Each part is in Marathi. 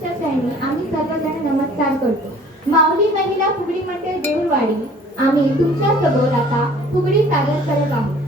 शिक्षकांनी आम्ही सर्वजण नमस्कार करतो. माऊली महिला फुगडी मंडळ देऊळवाडी आम्ही तुमच्यासमोर आता फुगडी सादर करत आहोत.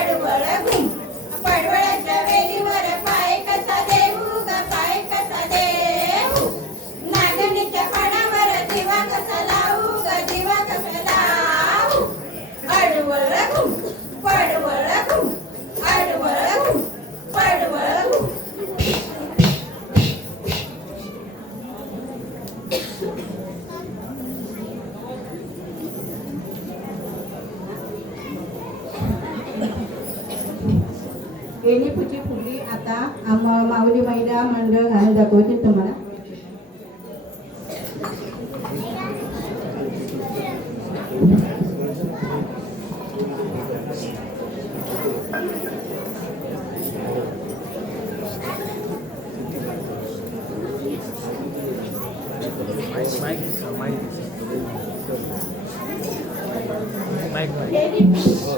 Spider-Man, I mean. आता आम- माऊली महिला मंडळ घालून दाखवतील तुम्हाला माता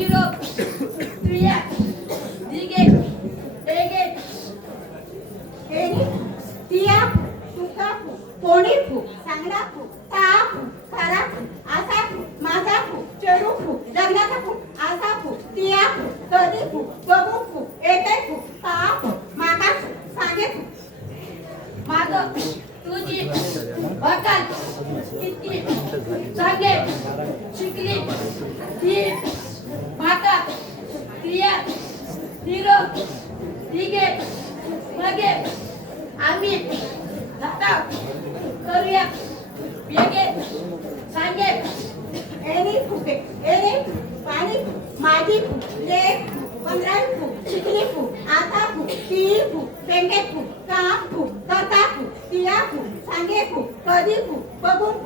Europe. करूया वेगे सांगे एनी फुके एनी फू पाणी फू माझी फू लेख फू पंधरा फू शिकली फू आता फू ती फू पेंगे फू काम फू करता फू तिया फू सांगे फू कधी फू बघून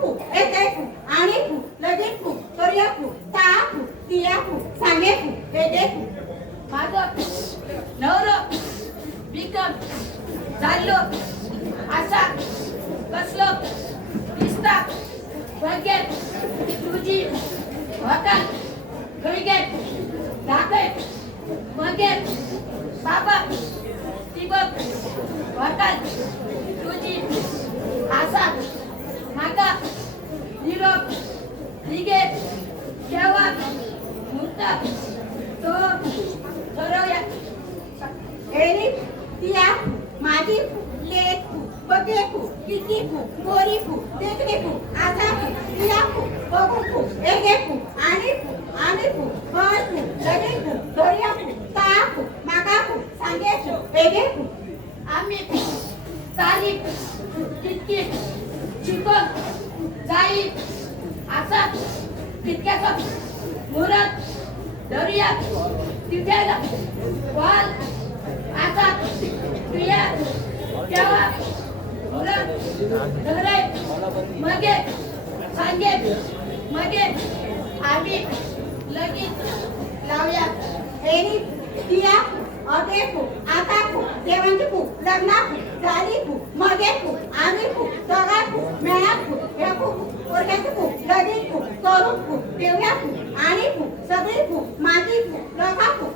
Papa. जाई असा तितक्याचा मुहूर्त धरूया तिथे वाल असा क्रिया केव्हा मुहूर्त धरे मगे सांगे मगे आम्ही लगेच लावूया. एनी तिया अगे फू आता फू देवांची फू लग्ना फू झाली फू मगे फू आम्ही फू दगा फू मेळा फू हे फू पोरग्याची फू लगीन फू करू फू देवया फू आणि फू सगळी फू माझी फू लगा फू